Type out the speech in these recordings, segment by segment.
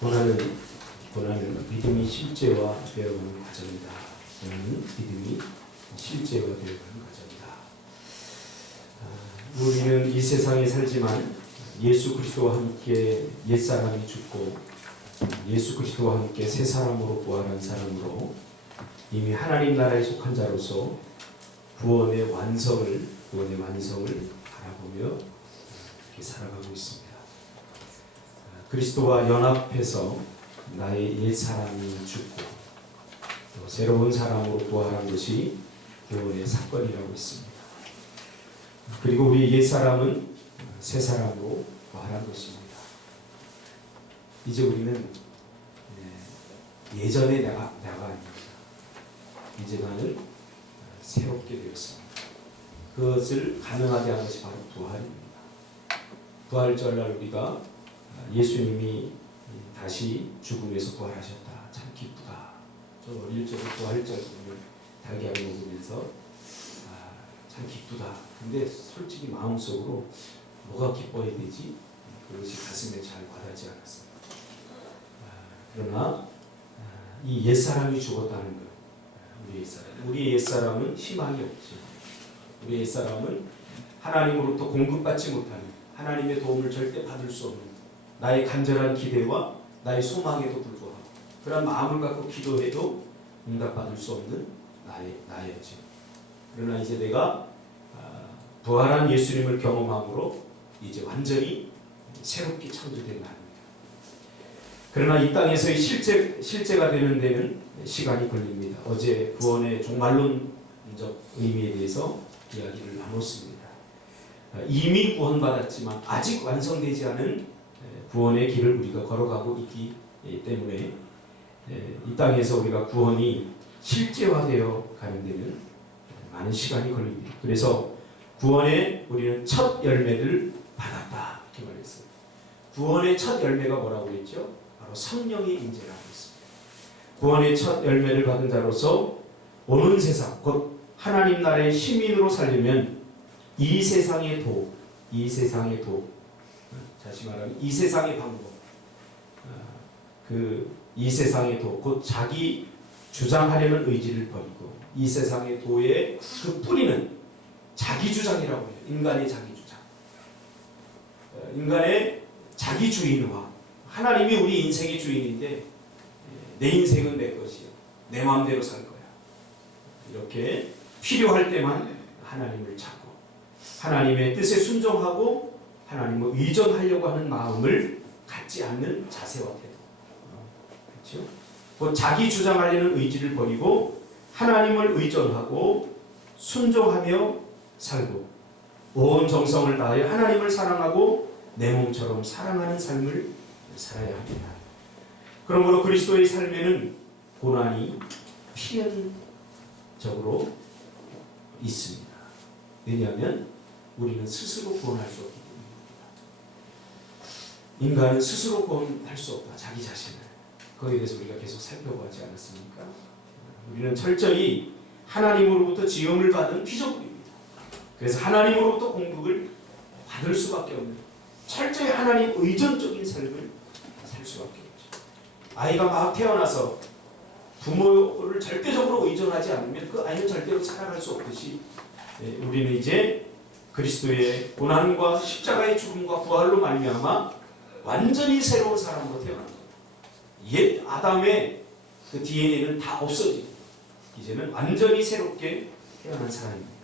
고난은 믿음이 실제화 되어가는 과정이다. 믿음이 실제화 되어가는 과정이다. 우리는 이 세상에 살지만 예수 그리스도와 함께 옛사람이 죽고 예수 그리스도와 함께 새 사람으로 부활한 사람으로 이미 하나님 나라에 속한 자로서 구원의 완성을 바라보며 이렇게 살아가고 있습니다. 그리스도와 연합해서 나의 옛사람이 죽고 또 새로운 사람으로 부활한 것이 구원의 사건이라고 했습니다. 그리고 우리 옛사람은 새 사람으로 부활한 것입니다. 이제 우리는 예전의 내가 아닙니다. 이제 나는 새롭게 되었습니다. 그것을 가능하게 한 것이 바로 부활입니다. 부활절날 우리가 예수님이 다시 죽음에서 부활하셨다. 참 기쁘다. 저 어릴 적에 부활절 달걀을 먹으면서 참 기쁘다. 근데 솔직히 마음속으로 뭐가 기뻐야 되지? 그것이 가슴에 잘 와닿지 않았습니다. 그러나 이 옛사람이 죽었다는 것, 우리의 옛사람은 희망이 없죠. 우리의 옛사람은 하나님으로부터 공급받지 못하는, 하나님의 도움을 절대 받을 수 없는 나의 간절한 기대와 나의 소망에도 불구하고 그런 마음을 갖고 기도해도 응답받을 수 없는 나였죠. 그러나 이제 내가 부활한 예수님을 경험함으로 이제 완전히 새롭게 창조된 나입니다. 그러나 이 땅에서의 실제가 되는 데는 시간이 걸립니다. 어제 구원의 종말론적 의미에 대해서 이야기를 나눴습니다. 이미 구원받았지만 아직 완성되지 않은 구원의 길을 우리가 걸어가고 있기 때문에 이 땅에서 우리가 구원이 실제화되어 가는 데는 많은 시간이 걸립니다. 그래서 구원의 우리는 첫 열매를 받았다 이렇게 말했어요. 구원의 첫 열매가 뭐라고 했죠? 바로 성령의 임재라고 했습니다. 구원의 첫 열매를 받은 자로서 오는 세상, 곧 하나님 나라의 시민으로 살려면 이 세상의 도, 다시 말하면 이 세상의 방법, 이 세상의 도, 곧 자기 주장하려는 의지를 버리고 이 세상의 도의 그 뿌리는 자기 주장이라고 해요. 인간의 자기 주장. 인간의 자기 주인화. 하나님이 우리 인생의 주인인데 내 인생은 내 것이요. 내 마음대로 살 거야. 이렇게 필요할 때만 하나님을 찾고 하나님의 뜻에 순종하고 하나님을 의존하려고 하는 마음을 갖지 않는 자세와 태도. 그렇죠? 곧 자기 주장하려는 의지를 버리고 하나님을 의존하고 순종하며 살고 온 정성을 다하여 하나님을 사랑하고 내 몸처럼 사랑하는 삶을 살아야 합니다. 그러므로 그리스도의 삶에는 고난이 필연적으로 있습니다. 왜냐하면 우리는 스스로 구원할 수 없기 때문입니다. 인간은 스스로 구원할 수 없다. 자기 자신을. 거기에 대해서 우리가 계속 살펴보지 않았습니까? 우리는 철저히 하나님으로부터 지음을 받은 피조물입니다. 그래서 하나님으로부터 공급을 받을 수밖에 없는 철저히 하나님 의존적인 삶을 살 수밖에 없죠. 아이가 막 태어나서 부모를 절대적으로 의존하지 않으면 그 아이는 절대로 살아갈 수 없듯이 우리는 이제 그리스도의 고난과 십자가의 죽음과 부활로 말미암아 완전히 새로운 사람으로 태어납니다. 옛 아담의 그 DNA는 다 없어지고 이제는 완전히 새롭게 태어난 사람입니다.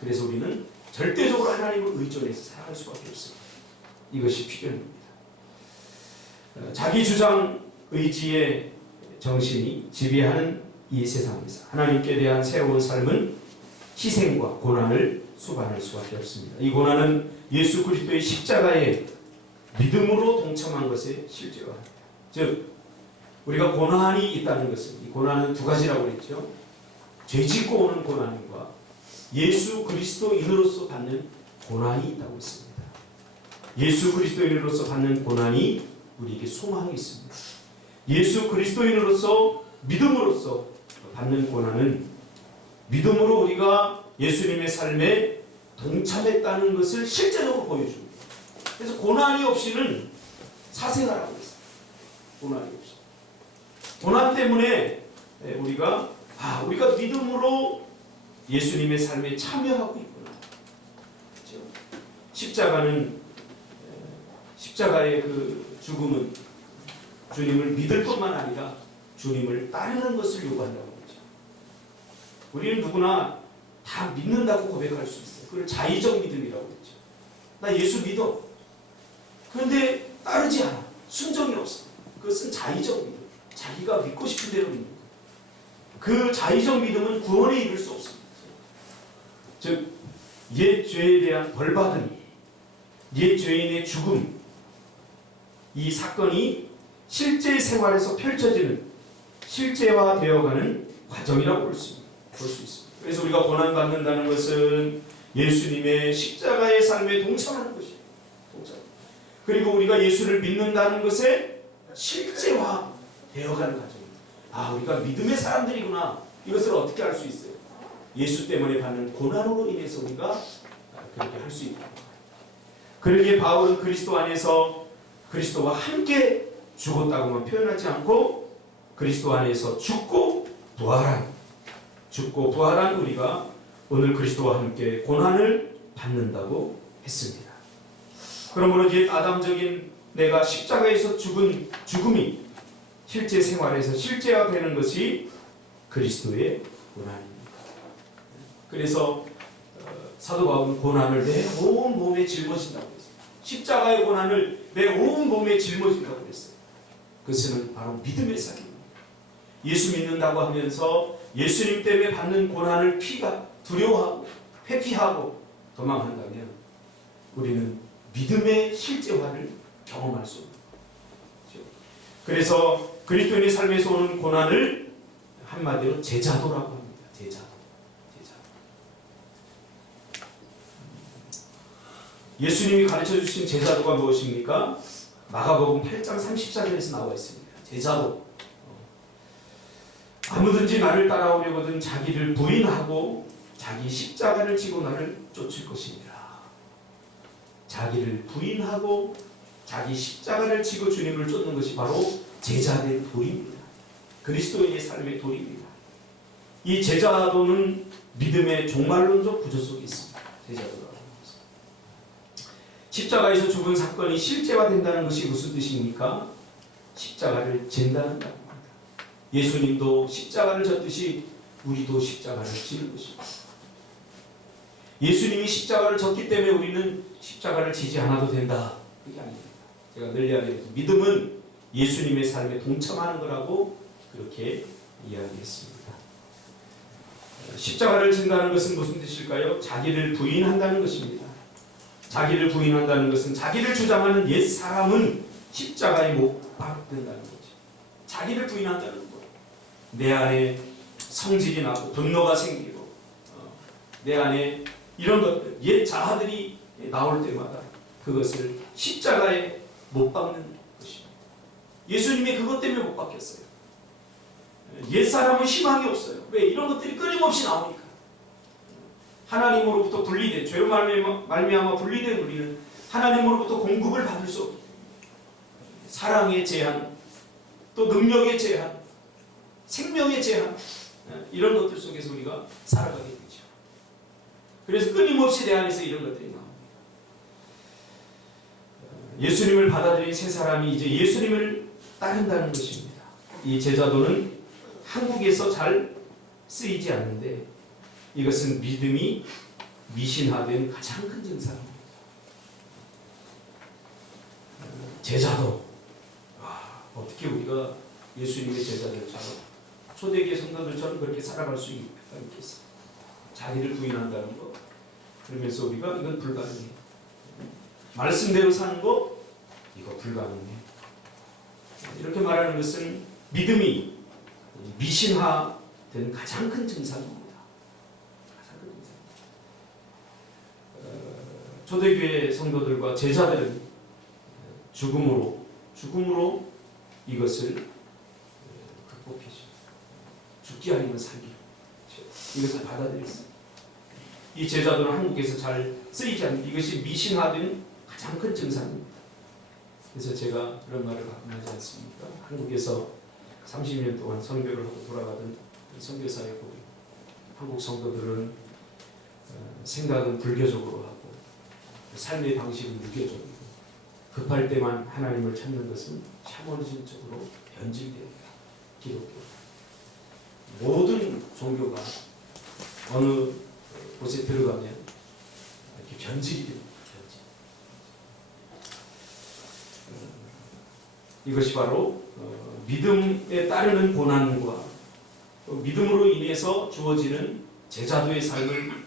그래서 우리는 절대적으로 하나님을 의존해서 살아갈 수밖에 없습니다. 이것이 필연입니다. 자기 주장 의지의 정신이 지배하는 이 세상에서 하나님께 대한 새로운 삶은 희생과 고난을 수반할 수밖에 없습니다. 이 고난은 예수 그리스도의 십자가에 믿음으로 동참한 것에 실제화합니다. 즉 우리가 고난이 있다는 것은 이 고난은 두 가지라고 했죠. 죄짓고 오는 고난과 예수 그리스도인으로서 받는 고난이 있다고 했습니다. 예수 그리스도인으로서 받는 고난이 우리에게 소망이 있습니다. 예수 그리스도인으로서 믿음으로써 받는 고난은 믿음으로 우리가 예수님의 삶에 동참했다는 것을 실제적으로 보여줍니다. 그래서 고난이 없이는 사생활하고 있습니다. 고난이 없어. 고난 때문에 우리가 믿음으로 예수님의 삶에 참여하고 있구나. 그렇죠? 십자가의 그 죽음은 주님을 믿을 뿐만 아니라 주님을 따르는 것을 요구한다고 그러죠. 우리는 누구나 다 믿는다고 고백할 수 있어요. 그걸 자의적 믿음이라고 그러죠. 나 예수 믿어. 그런데 따르지 않아. 순종이 없어. 그것은 자의적 믿음. 자기가 믿고 싶은 대로 믿는 거예요. 그 자의적 믿음은 구원에 이를 수 없습니다. 즉, 옛 죄에 대한 벌받음, 옛 죄인의 죽음, 이 사건이 실제 생활에서 펼쳐지는 실제화되어가는 과정이라고 볼 수 있습니다. 그래서 우리가 고난받는다는 것은 예수님의 십자가의 삶에 동참하는 것이에요. 그리고 우리가 예수를 믿는다는 것에 실제화되어가는 과정입니다. 우리가 믿음의 사람들이구나. 이것을 어떻게 알 수 있어요? 예수 때문에 받는 고난으로 인해서 우리가 그렇게 할 수 있다. 그러기에 바울은 그리스도 안에서 그리스도와 함께 죽었다고만 표현하지 않고 그리스도 안에서 죽고 부활한 우리가 오늘 그리스도와 함께 고난을 받는다고 했습니다. 그러므로 이제 아담적인 내가 십자가에서 죽은 죽음이 실제 생활에서 실제화되는 것이 그리스도의 고난입니다. 그래서 사도 바울은 고난을 내 온 몸에 짊어진다고 했어요. 십자가의 고난을 내 온 몸에 짊어진다고 했어요. 그것은 바로 믿음의 삶입니다. 예수 믿는다고 하면서 예수님 때문에 받는 고난을 두려워하고 회피하고 도망한다면 우리는 믿음의 실제화를 경험할 수 없는 거죠. 그래서 그리스도인의 삶에서 오는 고난을 한마디로 제자도라고 합니다. 제자도. 예수님이 가르쳐 주신 제자도가 무엇입니까? 마가복음 8장 34절에서 나와 있습니다. 제자도. 아무든지 나를 따라오려거든 자기를 부인하고 자기 십자가를 지고 나를 쫓을 것이니라. 자기를 부인하고 자기 십자가를 지고 주님을 쫓는 것이 바로 제자된 도리입니다. 그리스도인의 삶의 도리입니다. 이 제자도는 믿음의 종말론적 구조 속에 있습니다. 제자도라고 합니다. 십자가에서 죽은 사건이 실제화된다는 것이 무슨 뜻입니까? 십자가를 진다는 겁니다. 예수님도 십자가를 졌듯이 우리도 십자가를 지는 것입니다. 예수님이 십자가를 졌기 때문에 우리는 십자가를 지지 않아도 된다. 그게 아닙니다. 제가 늘 이야기했죠. 믿음은 예수님의 삶에 동참하는 거라고 그렇게 이야기했습니다. 십자가를 진다는 것은 무슨 뜻일까요? 자기를 부인한다는 것입니다. 자기를 부인한다는 것은 자기를 주장하는 옛 사람은 십자가에 못 박는다는 거죠. 자기를 부인한다는 것. 내 안에 성질이 나고 분노가 생기고 내 안에 이런 것들, 옛 자아들이 나올 때마다 그것을 십자가에 못 박는 것입니다. 예수님이 그것 때문에 못 박혔어요. 옛 사람은 희망이 없어요. 왜? 이런 것들이 끊임없이 나오니까. 하나님으로부터 분리된, 죄로 말미암아 분리된 우리는 하나님으로부터 공급을 받을 수 없고 사랑의 제한, 또 능력의 제한, 생명의 제한, 이런 것들 속에서 우리가 살아가게 되죠. 그래서 끊임없이 내 안에서 이런 것들이 나옵니다. 예수님을 받아들인 세 사람이 이제 예수님을 따른다는 것입니다. 이 제자도는 한국에서 잘 쓰이지 않는데 이것은 믿음이 미신화된 가장 큰 증상입니다. 제자도. 어떻게 우리가 예수님의 제자들처럼 초대교회 성도들처럼 그렇게 살아갈 수 있겠어요? 자기를 부인한다는 것. 그러면서 우리가 이건 불가능해. 말씀대로 사는 거 이거 불가능해. 이렇게 말하는 것은 믿음이 미신화된 가장 큰 증상입니다. 가장 큰 증상. 초대교회 성도들과 제자들은 죽음으로 이것을 극복해줘. 죽기 아니면 살기. 이것을 받아들였어요. 이 제자들은 한국에서 잘 쓰이지 않는 이것이 미신화된 가장 큰 증상입니다. 그래서 제가 그런 말을 가끔 하지 않습니까? 한국에서 30년 동안 선교를 하고 돌아가던 선교사였고, 한국 성도들은 생각은 불교적으로 하고 삶의 방식은 유교적이고, 급할 때만 하나님을 찾는 것은 샤머니즘적으로 변질되었다. 기독교 모든 종교가 어느 곳에 들어가면 이렇게 변질이 됩니다. 이것이 바로 믿음에 따르는 고난과 믿음으로 인해서 주어지는 제자도의 삶을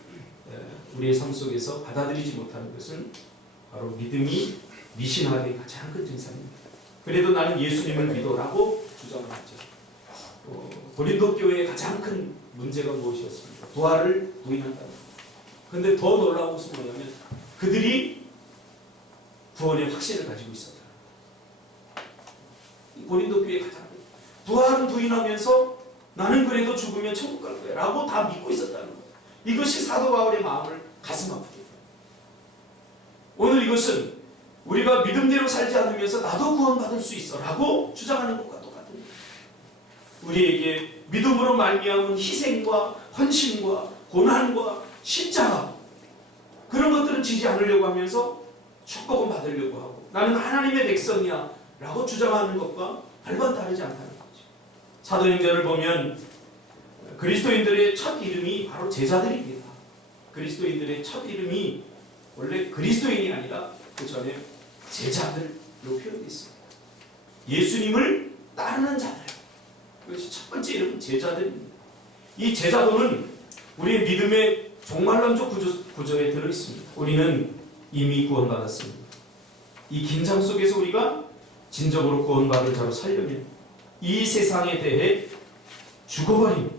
우리의 삶 속에서 받아들이지 못하는 것은 바로 믿음이 미신화된 가장 큰 증상입니다. 그래도 나는 예수님을 믿어라고 주장을 하죠. 고린도 교회의 가장 큰 문제가 무엇이었습니까? 부활을 부인한다는 것. 그런데 더 놀라운 것은 뭐냐면 그들이 구원의 확신을 가지고 있었다. 고린도 교회의 가장 큰 부활은 부인하면서 나는 그래도 죽으면 천국 갈 거야 라고 다 믿고 있었다는 거예요. 이것이 사도 바울의 마음을 가슴 아프게 해요. 오늘 이것은 우리가 믿음대로 살지 않으면서 나도 구원받을 수 있어 라고 주장하는 것과 똑같은 거예요. 우리에게 믿음으로 말미암은 희생과 헌신과 고난과 십자가 그런 것들은 지지 않으려고 하면서 축복은 받으려고 하고 나는 하나님의 백성이야 라고 주장하는 것과 별반 다르지 않다는 거죠. 사도행전을 보면 그리스도인들의 첫 이름이 바로 제자들입니다. 그리스도인들의 첫 이름이 원래 그리스도인이 아니라 그 전에 제자들로 표현되어 있습니다. 예수님을 따르는 자들. 그것이 첫 번째 이름은 제자들입니다. 이 제자도는 우리의 믿음의 종말론적 구조에 들어있습니다. 우리는 이미 구원받았습니다. 이 긴장 속에서 우리가 진정으로 구원받을 자로 살려면 이 세상에 대해 죽어버린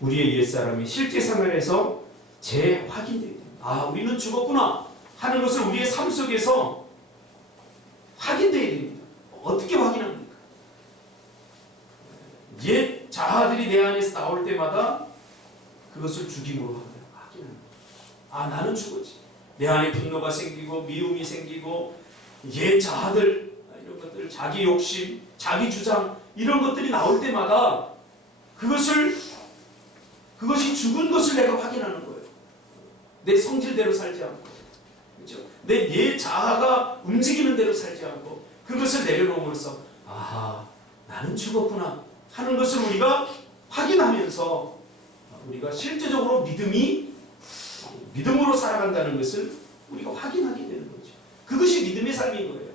우리의 옛사람이 실제 생활에서 재확인되게 됩니다. 아, 우리는 죽었구나 하는 것을 우리의 삶 속에서 확인되어야 됩니다. 어떻게 확인합니까? 옛 자아들이 내 안에서 나올 때마다 그것을 죽임으로 확인합니다. 아, 나는 죽었지. 내 안에 분노가 생기고 미움이 생기고 옛 자아들 이런 것들, 자기 욕심, 자기 주장 이런 것들이 나올 때마다 그것이 죽은 것을 내가 확인하는 거예요. 내 성질대로 살지 않고, 그렇죠? 내 옛 자아가 움직이는 대로 살지 않고 그것을 내려놓음으로써 아하, 나는 죽었구나 하는 것을 우리가 확인하면서 우리가 실제적으로 믿음으로 살아간다는 것을 우리가 확인하게 되는 거죠. 그것이 믿음의 삶인 거예요.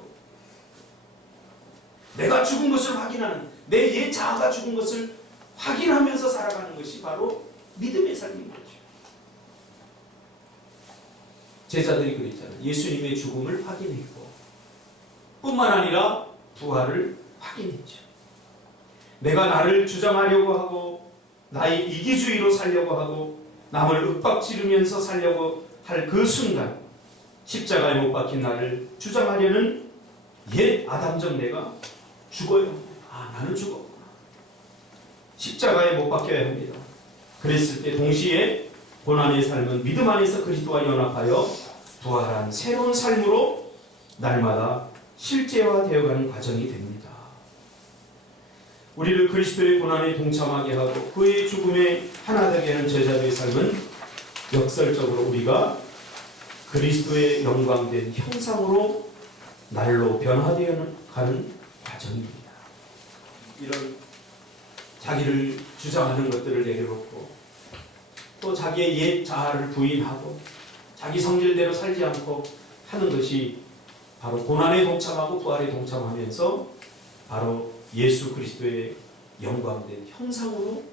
내가 죽은 것을 확인하는, 내 옛 자아가 죽은 것을 확인하면서 살아가는 것이 바로 믿음의 삶인 거죠. 제자들이 그랬잖아요. 예수님의 죽음을 확인했고 뿐만 아니라 부활을 확인했죠. 내가 나를 주장하려고 하고 나의 이기주의로 살려고 하고 남을 윽박지르면서 살려고 할 그 순간 십자가에 못 박힌 나를 주장하려는 옛 아담적 내가 죽어요. 아, 나는 죽었구나. 십자가에 못 박혀야 합니다. 그랬을 때 동시에 고난의 삶은 믿음 안에서 그리스도와 연합하여 부활한 새로운 삶으로 날마다 실제화되어가는 과정이 됩니다. 우리를 그리스도의 고난에 동참하게 하고 그의 죽음에 하나 되게 하는 제자들의 삶은 역설적으로 우리가 그리스도의 영광된 형상으로 날로 변화되어 가는 과정입니다. 이런 자기를 주장하는 것들을 내려놓고 또 자기의 옛 자아를 부인하고 자기 성질대로 살지 않고 하는 것이 바로 고난에 동참하고 부활에 동참하면서 바로 예수 그리스도의 영광된 형상으로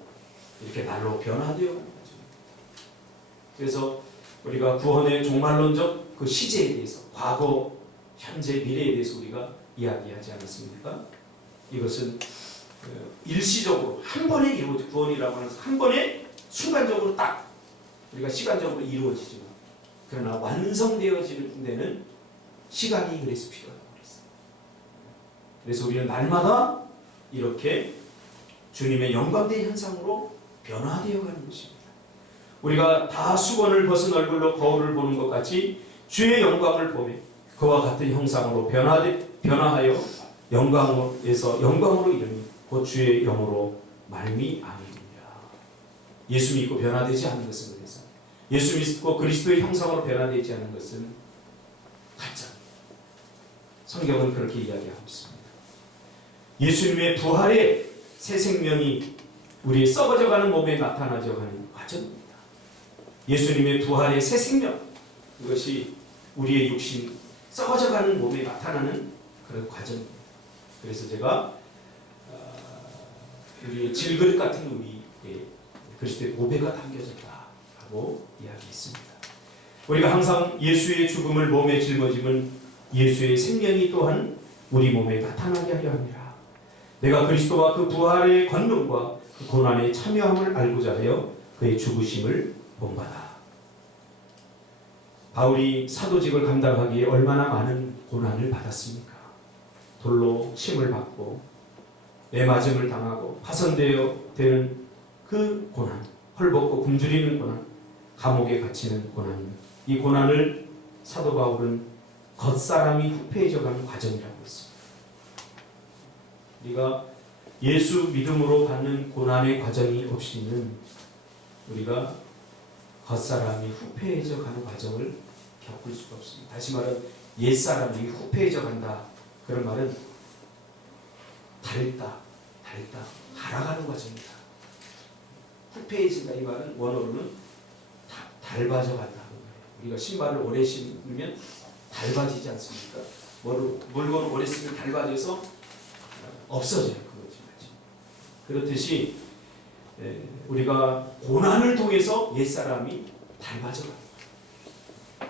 이렇게 날로 변화되어 가는 거죠. 그래서 우리가 구원의 종말론적 그 시제에 대해서 과거, 현재, 미래에 대해서 우리가 이야기하지 않았습니까? 이것은 일시적으로 한 번에 이루어져, 구원이라고 하는 한 번에 순간적으로 딱 우리가 시간적으로 이루어지지만 그러나 완성되어지는 데는 시간이 그래서 필요하다고 그랬어요. 그래서 우리는 날마다 이렇게 주님의 영광된 현상으로 변화되어 가는 것입니다. 우리가 다 수건을 벗은 얼굴로 거울을 보는 것 같이 주의 영광을 보며 그와 같은 형상으로 변화하여 영광에서 영광으로 이르니 곧 주의 영으로 말미암으리라. 예수 믿고 변화되지 않는 것은 그래서 예수 믿고 그리스도의 형상으로 변화되지 않는 것은 가짜. 성경은 그렇게 이야기하고 있습니다. 예수님의 부활의 새 생명이 우리의 썩어져가는 몸에 나타나져가는 과정입니다. 예수님의 부활의 새 생명, 이것이 우리의 육신 썩어져가는 몸에 나타나는 그런 과정입니다. 그래서 제가 우리의 질그릇 같은 우리의 그리스도의 보배가 담겨졌다라고 이야기했습니다. 우리가 항상 예수의 죽음을 몸에 짊어지면 예수의 생명이 또한 우리 몸에 나타나게 하려 합니다. 내가 그리스도와 그 부활의 권능과 그 고난의 참여함을 알고자 하여 그의 죽으심을 본받아. 바울이 사도직을 감당하기에 얼마나 많은 고난을 받았습니까? 돌로 침을 받고 매맞음을 당하고 파손되어 되는 그 고난, 헐벗고 굶주리는 고난, 감옥에 갇히는 고난, 이 고난을 사도 바울은 겉사람이 후패해져가는 과정이라고 했습니다. 우리가 예수 믿음으로 받는 고난의 과정이 없이는 우리가 겉사람이 후패해져가는 과정을 겪을 수가 없습니다. 다시 말하면 옛사람이 후패해져간다. 그런 말은 닳다, 갈아가는 과정이다. 후패해진다 이 말은 원어로는 닳아져 간다는 거예요. 우리가 신발을 오래 신으면 닳아지지 않습니까? 물건을 오래 쓰면 닳아져서 없어져요. 그거지. 그렇듯이 우리가 고난을 통해서 옛사람이 닳아져 간다.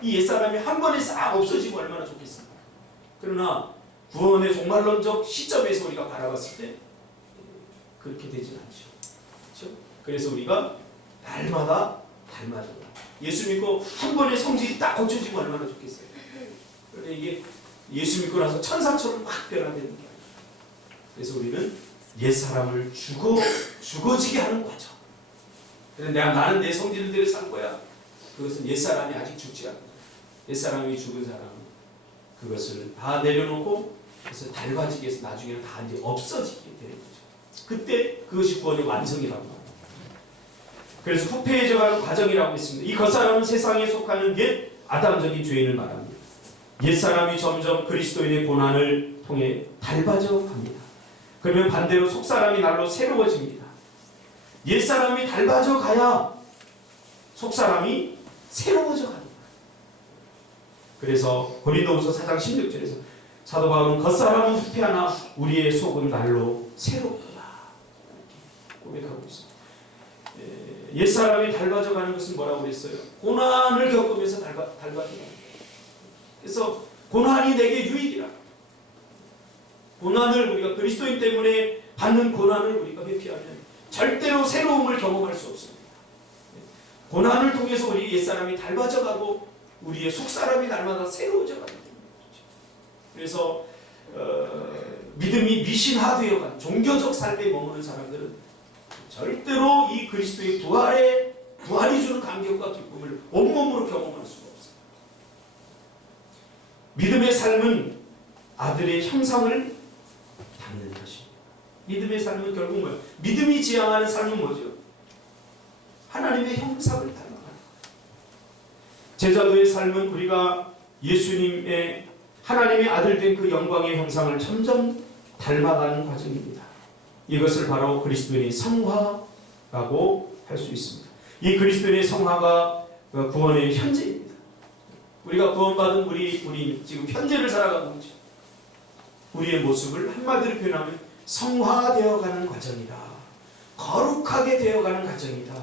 이 옛사람이 한 번에 싹 없어지면 얼마나 좋겠습니까? 그러나 구원의 종말론적 시점에서 우리가 바라봤을 때 그렇게 되진 않죠. 그렇죠? 그래서 우리가 날마다 닮아져. 예수 믿고 한 번에 성질이 딱 고쳐지면 얼마나 좋겠어요. 그런데 이게 예수 믿고 나서 천사처럼 확 변화되는 게 아니에요. 그래서 우리는 옛사람을 죽어지게 하는 과정. 그런데 나는 내 성질대로 산 거야. 그것은 옛사람이 아직 죽지 않는 거예요. 옛사람이 죽은 사람은 그것을 다 내려놓고 그래서 닳아지게 해서 나중에는 다 이제 없어지게 되는 거죠. 그때 그것이 구원의 완성이라고 합니다. 그래서 후패해져가는 과정이라고 했습니다. 이 겉사람은 세상에 속하는 옛 아담적인 죄인을 말합니다. 옛사람이 점점 그리스도인의 고난을 통해 닳아져 갑니다. 그러면 반대로 속사람이 날로 새로워집니다. 옛사람이 닳아져 가야 속사람이 새로워져 가는 거예요. 그래서 고린도후서 4장 16절에서 사도 바울은 겉사람은 후패하나 우리의 속은 날로 새롭구나 고백하고 있습니다. 옛사람이 닳아져 가는 것은 뭐라고 그랬어요? 고난을 겪으면서 닳아져 가는 거예요. 그래서 고난이 내게 유익이라. 고난을 우리가 그리스도인 때문에 받는 고난을 우리가 회피하면 절대로 새로움을 경험할 수 없습니다. 고난을 통해서 우리 옛사람이 닳아져 가고 우리의 속사람이 날마다 새로워져 가는 거죠. 그래서 믿음이 미신화되어 간 종교적 삶에 머무는 사람들은 절대로 이 그리스도의 부활이 주는 감격과 기쁨을 온몸으로 경험할 수가 없어요. 믿음의 삶은 아들의 형상을 담는 것입니다. 믿음의 삶은 결국 뭐예요? 믿음이 지향하는 삶은 뭐죠? 하나님의 형상을 닮아가는 거예요. 제자도의 삶은 우리가 예수님의 하나님의 아들 된 그 영광의 형상을 점점 닮아가는 과정입니다. 이것을 바로 그리스도인의 성화라고 할 수 있습니다. 이 그리스도인의 성화가 구원의 현재입니다. 우리가 구원받은 우리 지금 현재를 살아가고 있죠. 우리의 모습을 한마디로 표현하면 성화되어가는 과정이다. 거룩하게 되어가는 과정이다.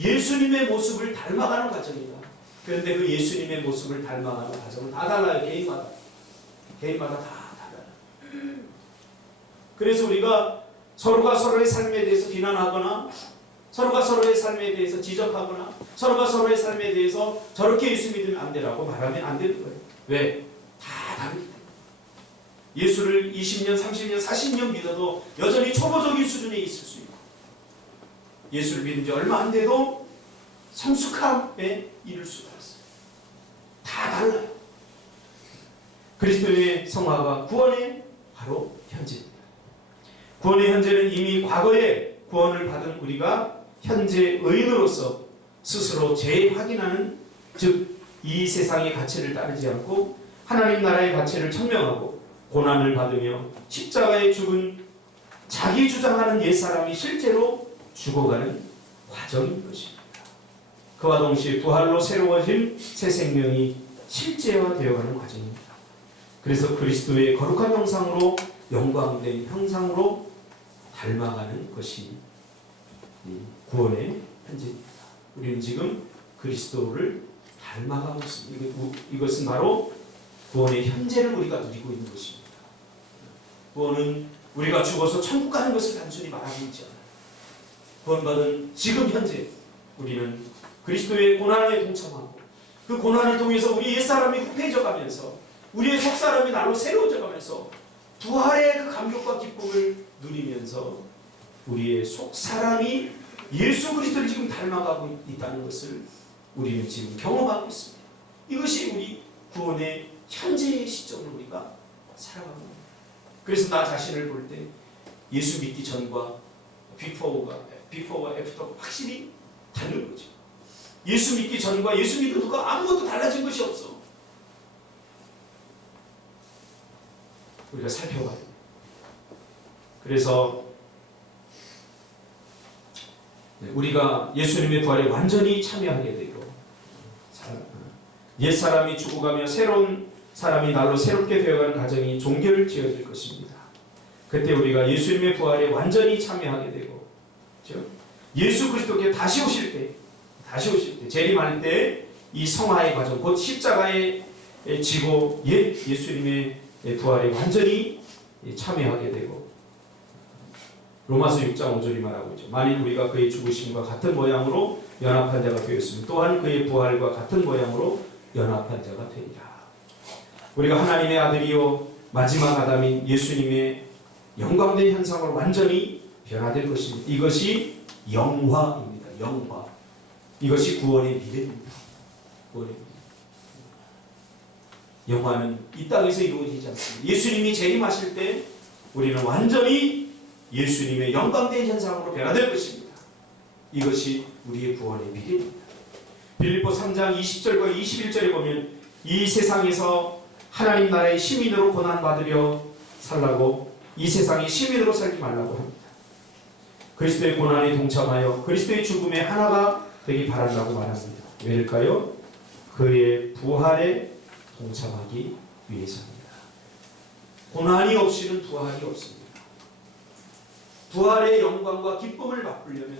예수님의 모습을 닮아가는 과정이다. 그런데 그 예수님의 모습을 닮아가는 과정은 다 달라요. 개인마다 다 달라요. 그래서 우리가 서로가 서로의 삶에 대해서 비난하거나 서로가 서로의 삶에 대해서 지적하거나 서로가 서로의 삶에 대해서 저렇게 예수 믿으면 안 되라고 말하면 안 되는 거예요. 왜? 다 다르기 때문에. 예수를 20년, 30년, 40년 믿어도 여전히 초보적인 수준에 있을 수 있고 예수를 믿은 지 얼마 안 돼도 성숙함에 이를 수가 있어요. 다 달라요. 그리스도의 성화가 구원의 바로 현재입니다. 구원의 현재는 이미 과거에 구원을 받은 우리가 현재 의인으로서 스스로 재확인하는, 즉 이 세상의 가치를 따르지 않고 하나님 나라의 가치를 청명하고 고난을 받으며 십자가에 죽은 자기 주장하는 옛사람이 실제로 죽어가는 과정인 것입니다. 그와 동시에 부활로 새로워진 새 생명이 실제화되어가는 과정입니다. 그래서 그리스도의 거룩한 형상으로, 영광된 형상으로 닮아가는 것이 구원의 현재입니다. 우리는 지금 그리스도를 닮아가고 있습니다. 이것은 바로 구원의 현재를 우리가 누리고 있는 것입니다. 구원은 우리가 죽어서 천국 가는 것을 단순히 말하고 있지 않아요. 구원받은 지금 현재 우리는 그리스도의 고난에 동참하고 그 고난을 통해서 우리 옛사람이 후패해져 가면서 우리의 속사람이 날로 새로워져 가면서 부활의 그 감격과 기쁨을 누리면서 우리의 속사람이 예수 그리스도를 지금 닮아가고 있다는 것을 우리는 지금 경험하고 있습니다. 이것이 우리 구원의 현재의 시점을 우리가 살아가고 있습니다. 그래서 나 자신을 볼 때 예수 믿기 전과 비포와 애프터가 확실히 다른 거죠. 예수 믿기 전과 예수 믿은 후가 아무것도 달라진 것이 없어. 우리가 살펴봐야 돼요. 그래서 우리가 예수님의 부활에 완전히 참여하게 되고 옛사람이 죽어가며 새로운 사람이 날로 새롭게 되어가는 과정이 종결지어질 것입니다. 그때 우리가 예수님의 부활에 완전히 참여하게 되고, 그렇죠? 예수 그리스도께 다시 오실 때 재림할 때 이 성화의 과정, 곧 십자가에 지고 예수님의 부활에 완전히 참여하게 되고, 로마서 6장 5절이 말하고 있죠. 만일 우리가 그의 죽으심과 같은 모양으로 연합한 자가 되었으면 또한 그의 부활과 같은 모양으로 연합한 자가 되리라. 우리가 하나님의 아들이요 마지막 아담인 예수님의 영광된 현상으로 완전히 변화될 것입니다. 이것이 영화입니다. 영화. 이것이 구원의 미래입니다. 구원의 미래. 영화는 이 땅에서 이루어지지 않습니다. 예수님이 재림하실 때 우리는 완전히 예수님의 영광된 현상으로 변화될 것입니다. 이것이 우리의 구원의 미래입니다. 빌립보 3장 20절과 21절에 보면 이 세상에서 하나님 나라의 시민으로 고난받으려 살라고, 이 세상의 시민으로 살지 말라고 합니다. 그리스도의 고난에 동참하여 그리스도의 죽음에 하나가 되기 바란다고 말합니다. 왜일까요? 그의 부활에 동참하기 위해서입니다. 고난이 없이는 부활이 없습니다. 부활의 영광과 기쁨을 맛보려면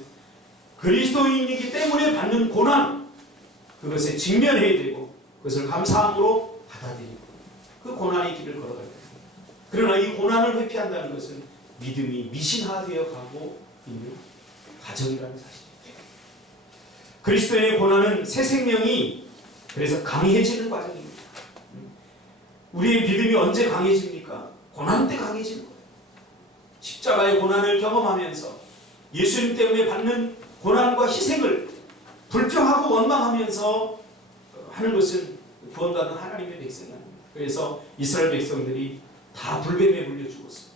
그리스도인이기 때문에 받는 고난, 그것에 직면해야 되고 그것을 감사함으로 받아들이고 그 고난의 길을 걸어가야 됩니다. 그러나 이 고난을 회피한다는 것은 믿음이 미신화되어 가고 있는 과정이라는 사실입니다. 그리스도의 고난은 새 생명이 그래서 강해지는 과정입니다. 우리의 믿음이 언제 강해집니까? 고난 때 강해지는 거예요. 십자가의 고난을 경험하면서 예수님 때문에 받는 고난과 희생을 불평하고 원망하면서 하는 것은 구원받은 하나님의 백성이 아닙니다. 그래서 이스라엘 백성들이 다 불뱀에 물려 죽었습니다.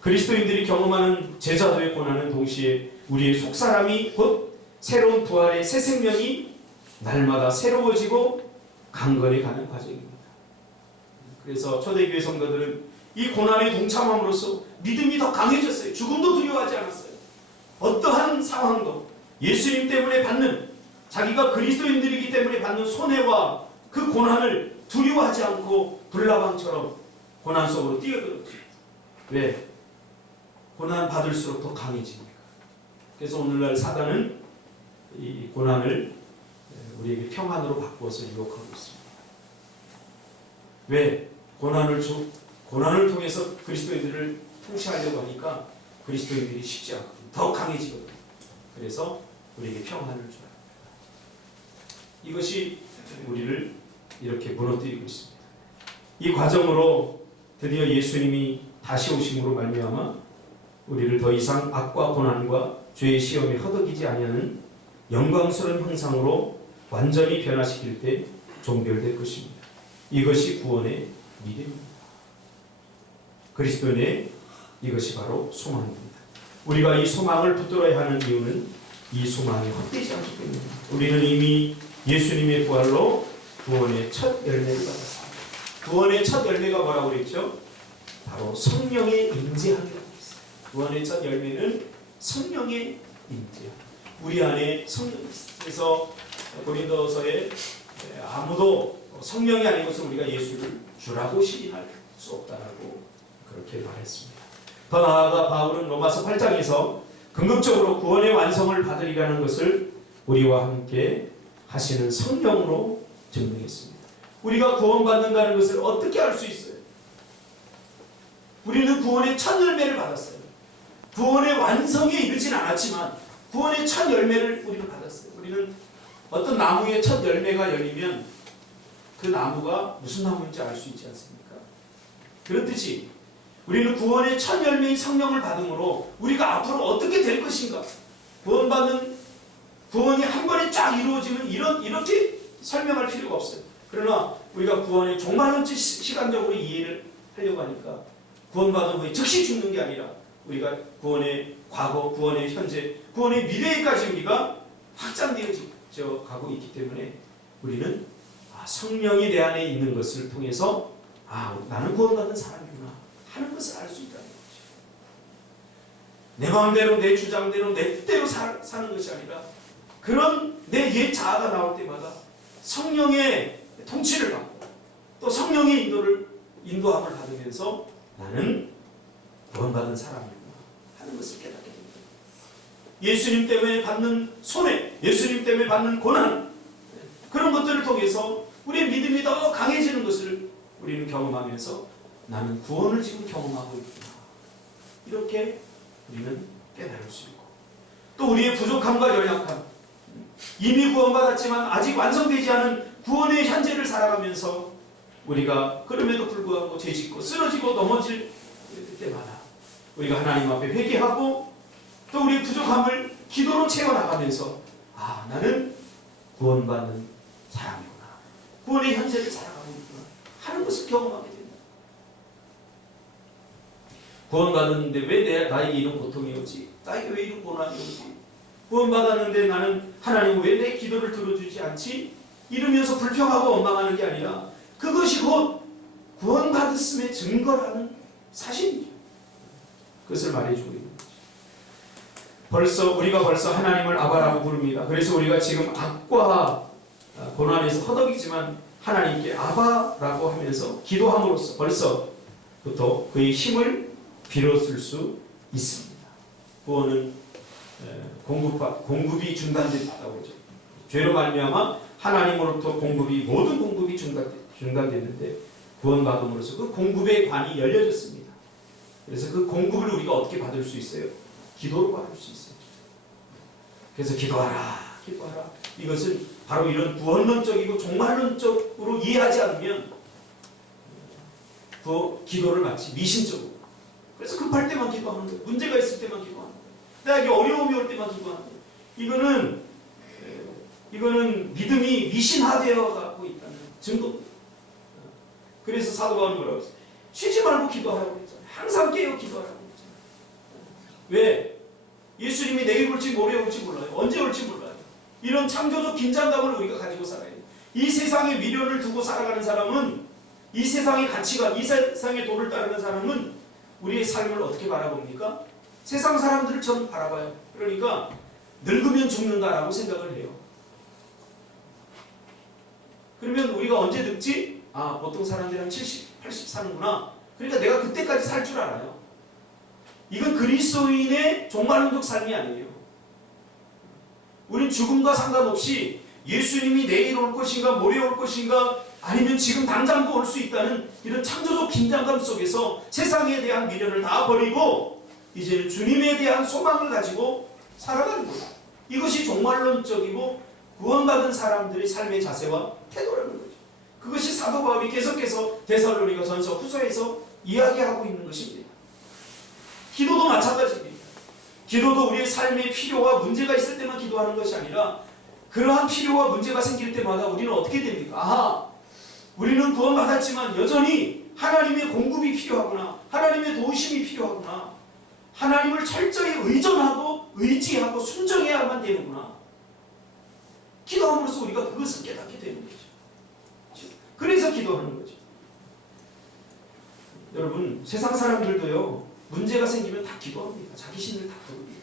그리스도인들이 경험하는 제자도의 고난은 동시에 우리의 속사람이 곧 새로운 부활의 새 생명이 날마다 새로워지고 강건해 가는 과정입니다. 그래서 초대교회 성도들은 이 고난에 동참함으로써 믿음이 더 강해졌어요. 죽음도 두려워하지 않았어요. 어떠한 상황도 예수님 때문에 받는, 자기가 그리스도인들이기 때문에 받는 손해와 그 고난을 두려워하지 않고 불나방처럼 고난 속으로 뛰어들었죠. 왜? 고난 받을수록 더 강해집니까? 그래서 오늘날 사단은 이 고난을 우리에게 평안으로 바꾸어서 유혹하고 있습니다. 왜? 고난을 통해서 그리스도인들을 통치하려고 하니까 그리스도인들이 쉽지 않거든요. 더 강해지거든요. 그래서 우리에게 평안을 줘요. 이것이 우리를 이렇게 무너뜨리고 있습니다. 이 과정으로 드디어 예수님이 다시 오심으로 말미암아 우리를 더 이상 악과 고난과 죄의 시험에 허덕이지 아니하는 영광스러운 형상으로 완전히 변화시킬 때 종결될 것입니다. 이것이 구원의 미래입니다. 그리스도인의 이것이 바로 소망입니다. 우리가 이 소망을 붙들어야 하는 이유는 이 소망이 헛되지 않기 때문입니다. 우리는 이미 예수님의 부활로 구원의 첫 열매를 받았습니다. 구원의 첫 열매가 뭐라고 그랬죠? 바로 성령의 임재함이라고 했어요. 구원의 첫 열매는 성령의 임재. 우리 안에 성령이 있어요. 그래서 고린도서에 아무도 성령이 아닌 것은 우리가 예수를 주라고 시인할 수 없다라고 그렇게 말했습니다. 더 나아가 바울은 로마서 8장에서 궁극적으로 구원의 완성을 받으리라는 것을 우리와 함께 하시는 성령으로 증명했습니다. 우리가 구원받는다는 것을 어떻게 알 수 있어요? 우리는 구원의 첫 열매를 받았어요. 구원의 완성에 이르진 않았지만 구원의 첫 열매를 우리는 받았어요. 우리는 어떤 나무의 첫 열매가 열리면 그 나무가 무슨 나무인지 알 수 있지 않습니까? 그렇듯이 우리는 구원의 첫 열매인 성령을 받음으로 우리가 앞으로 어떻게 될 것인가? 구원이 한 번에 쫙 이루어지면 이렇게 설명할 필요가 없어요. 그러나 우리가 구원의 종말론치 시간적으로 이해를 하려고 하니까 구원받은 후에 즉시 죽는 게 아니라 우리가 구원의 과거, 구원의 현재, 구원의 미래에까지 우리가 확장되어져 가고 있기 때문에 우리는 성령이 내 안에 있는 것을 통해서 나는 구원받은 사람이구나 하는 것을 알 수 있다는 거죠. 내 마음대로, 내 주장대로, 내 뜻대로 사는 것이 아니라 그런 내 옛 자아가 나올 때마다 성령의 통치를 받고 또 성령의 인도함을 받으면서 나는 구원받은 사람이구나 하는 것을 깨닫게 됩니다. 예수님 때문에 받는 손해, 예수님 때문에 받는 고난, 그런 것들을 통해서 우리의 믿음이 더 강해지는 것을 우리는 경험하면서 나는 구원을 지금 경험하고 있구나. 이렇게 우리는 깨달을 수 있고 또 우리의 부족함과 연약함, 이미 구원받았지만 아직 완성되지 않은 구원의 현재를 살아가면서 우리가 그럼에도 불구하고 죄짓고 쓰러지고 넘어질 때마다 우리가 하나님 앞에 회개하고 또 우리의 부족함을 기도로 채워나가면서 나는 구원받는 사람이구나, 구원의 현재를 살아가고 있구나 하는 것을 경험하게 된다. 구원받았는데 왜 나에게 이런 고통이 오지? 나에게 왜 이런 고난이 오지? 구원받았는데 나는 하나님 왜 내 기도를 들어주지 않지? 이러면서 불평하고 원망하는 게 아니라 그것이 곧 구원받았음의 증거라는 사실이죠. 그것을 말해주고 있는 거죠. 우리가 벌써 하나님을 아바라고 부릅니다. 그래서 우리가 지금 악과 고난에서 허덕이지만 하나님께 아바라고 하면서 기도함으로써 벌써부터 그의 힘을 빌었을 수 있습니다. 구원은 공급이 중단됐다고 하죠. 죄로 말미암아 하나님으로부터 모든 공급이 중단됐는데 구원받음으로써 그 공급의 관이 열려졌습니다. 그래서 그 공급을 우리가 어떻게 받을 수 있어요? 기도로 받을 수 있어요. 그래서 기도하라. 이것은 바로 이런 구원론적이고 종말론적으로 이해하지 않으면 그 기도를 마치 미신적으로, 그래서 급할 때만 기도하는 거예요. 문제가 있을 때만 기도하는 거예요. 나에게 어려움이 올 때만 기도하는 거예요. 이거는 믿음이 미신화되어 가고 있다는 증거입니다. 그래서 사도 바울이 뭐라고 했어요? 쉬지 말고 기도하라고 했잖아요. 항상 깨어 기도하라고 했잖아요. 왜? 예수님이 내일 올지 모레 올지 몰라요. 언제 올지 몰라요. 이런 창조적 긴장감을 우리가 가지고 살아야 돼요. 이 세상의 미련을 두고 살아가는 사람은, 이 세상의 가치관, 이 세상의 도를 따르는 사람은 우리의 삶을 어떻게 바라봅니까? 세상 사람들처럼 바라봐요. 그러니까 늙으면 죽는다라고 생각을 해요. 그러면 우리가 언제 늙지? 보통 사람들이 한 70, 80 사는구나. 그러니까 내가 그때까지 살 줄 알아요. 이건 그리스도인의 종말론적 삶이 아니에요. 우린 죽음과 상관없이 예수님이 내일 올 것인가 모레 올 것인가 아니면 지금 당장도 올 수 있다는 이런 창조적 긴장감 속에서 세상에 대한 미련을 다 버리고 이제는 주님에 대한 소망을 가지고 살아가는 거예요. 이것이 종말론적이고 구원받은 사람들의 삶의 자세와 태도라는 거죠. 그것이 사도 바울이 계속해서 데살로니가전서 후서에서 이야기하고 있는 것입니다. 기도도 마찬가지입니다. 기도도 우리의 삶의 필요와 문제가 있을 때만 기도하는 것이 아니라 그러한 필요와 문제가 생길 때마다 우리는 어떻게 됩니까? 우리는 구원받았지만 여전히 하나님의 공급이 필요하구나. 하나님의 도우심이 필요하구나. 하나님을 철저히 의존하고 의지하고 순종해야만 되는구나. 기도함으로써 우리가 그것을 깨닫게 되는 거죠. 그래서 기도하는 거죠. 여러분, 세상 사람들도요, 문제가 생기면 다 기도합니다. 자기 신을 다 부릅니다.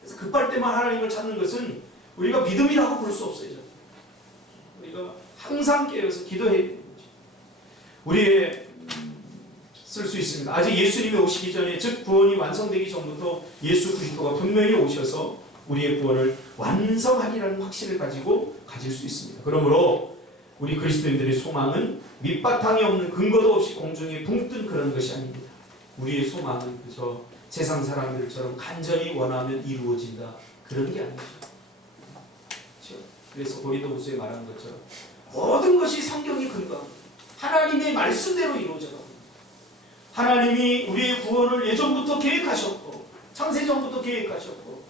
그래서 급할 때만 하나님을 찾는 것은 우리가 믿음이라고 볼 수 없어요. 우리가 항상 깨어서 기도해야 되는 거죠. 우리의 쓸 수 있습니다. 아직 예수님이 오시기 전에, 즉 구원이 완성되기 전부터 예수 그리스도가 분명히 오셔서 우리의 구원을 완성하리라는 확신을 가지고 가질 수 있습니다. 그러므로 우리 그리스도인들의 소망은 밑바탕이 없는 근거도 없이 공중에 붕 뜬 그런 것이 아닙니다. 우리의 소망은 그저 세상 사람들처럼 간절히 원하면 이루어진다, 그런 게 아니죠. 그렇죠? 그래서 고린도후서에 말한 것처럼 모든 것이 성경이 근거합니다. 하나님의 말씀대로 이루어져갑니다. 하나님이 우리의 구원을 예전부터 계획하셨고, 창세전부터 계획하셨고,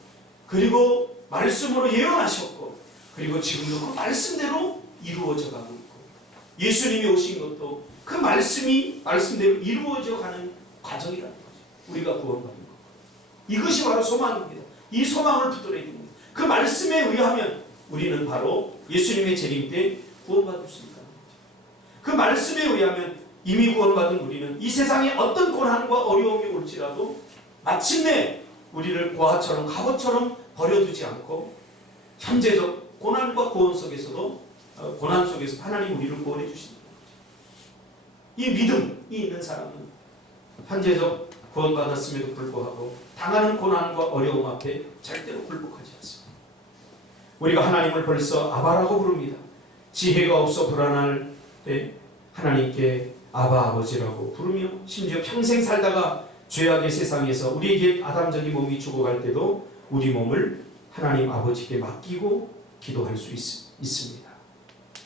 그리고 말씀으로 예언하셨고, 그리고 지금도 그 말씀대로 이루어져 가고 있고, 예수님이 오신 것도 그 말씀대로 이루어져 가는 과정이라는 거죠. 우리가 구원받는 것. 이것이 바로 소망입니다. 이 소망을 붙들어야 됩니다. 그 말씀에 의하면 우리는 바로 예수님의 재림 때 구원받을 수 있다는 거죠. 그 말씀에 의하면 이미 구원받은 우리는 이 세상에 어떤 고난과 어려움이 올지라도 마침내 우리를 고아처럼 갑옷처럼 버려두지 않고 현재적 고난과 고난 속에서도 하나님 우리를 구원해 주신다는 거죠. 이 믿음이 있는 사람은 현재적 구원받았음에도 불구하고 당하는 고난과 어려움 앞에 절대로 굴복하지 않습니다. 우리가 하나님을 벌써 아바라고 부릅니다. 지혜가 없어 불안할 때 하나님께 아바 아버지라고 부르며, 심지어 평생 살다가 죄악의 세상에서 우리에게 아담적인 몸이 죽어갈 때도 우리 몸을 하나님 아버지께 맡기고 기도할 수 있습니다.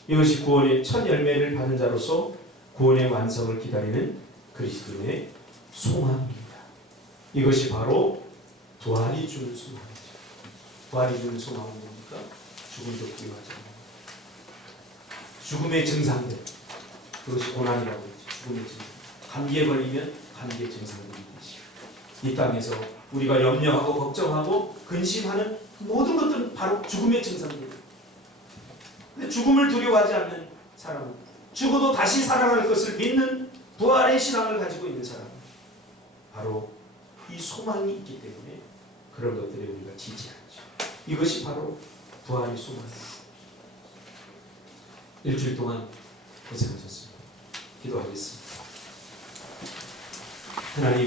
이것이 구원의 첫 열매를 받은 자로서 구원의 완성을 기다리는 그리스도인의 소망입니다. 이것이 바로 부활이 주는 소망이죠. 부활이 주는 소망은 뭡니까? 죽음도 부여하지 않는 죽음의 증상들, 그것이 고난이라고 했죠. 죽음의 증상. 감기에 걸리면 감기의 증상들이 있죠. 이 땅에서 우리가 염려하고 걱정하고 근심하는 모든 것들은 바로 죽음의 증상들입니다. 근데 죽음을 두려워하지 않는 사람은, 죽어도 다시 살아날 것을 믿는 부활의 신앙을 가지고 있는 사람은 바로 이 소망이 있기 때문에 그런 것들에 우리가 지지 않죠. 이것이 바로 부활의 소망입니다. 일주일 동안 고생하셨습니다. 기도하겠습니다. 하나님,